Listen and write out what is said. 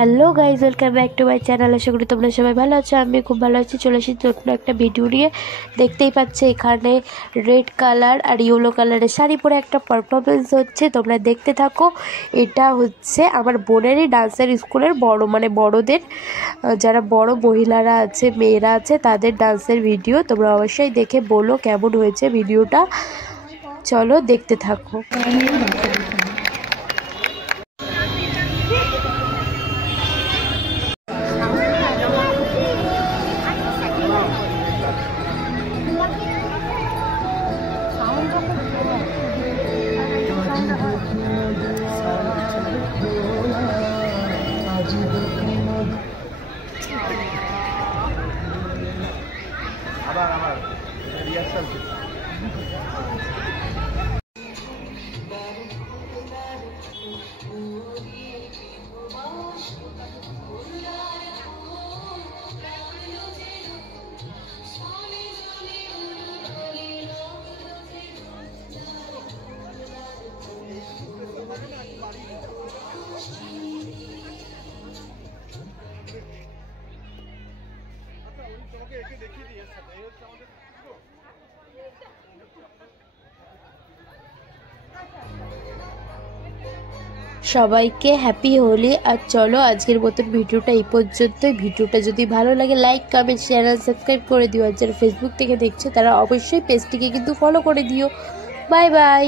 Hello guys, welcome back to my channel. আশা করি তোমরা সবাই ভালো আছো। আমি খুব ভালো আছি। চলে এসেছি নতুন একটা ভিডিও নিয়ে। দেখতেই পাচ্ছে এখানে রেড কালার আর ইয়েলো কালারের শাড়ি পরে একটা পারফরমেন্স হচ্ছে, তোমরা দেখতে থাকো। এটা হচ্ছে আমার বোনেরই ডান্সের স্কুলের বড়দের যারা বড় মহিলারা আছে, মেয়েরা আছে, তাদের ডান্সের ভিডিও। তোমরা অবশ্যই দেখে বলো কেমন হয়েছে ভিডিওটা। চলো দেখতে থাকো। আবার রিয়াকশন সবাইকে হ্যাপি হোলি। আর চলো আজকের মতন ভিডিওটা এই পর্যন্তই। ভিডিওটা যদি ভালো লাগে লাইক, কমেন্ট, চ্যানেল সাবস্ক্রাইব করে দিও। আর যারা ফেসবুক থেকে দেখছো তারা অবশ্যই পেজটিকে কিন্তু ফলো করে দিও। Bye bye.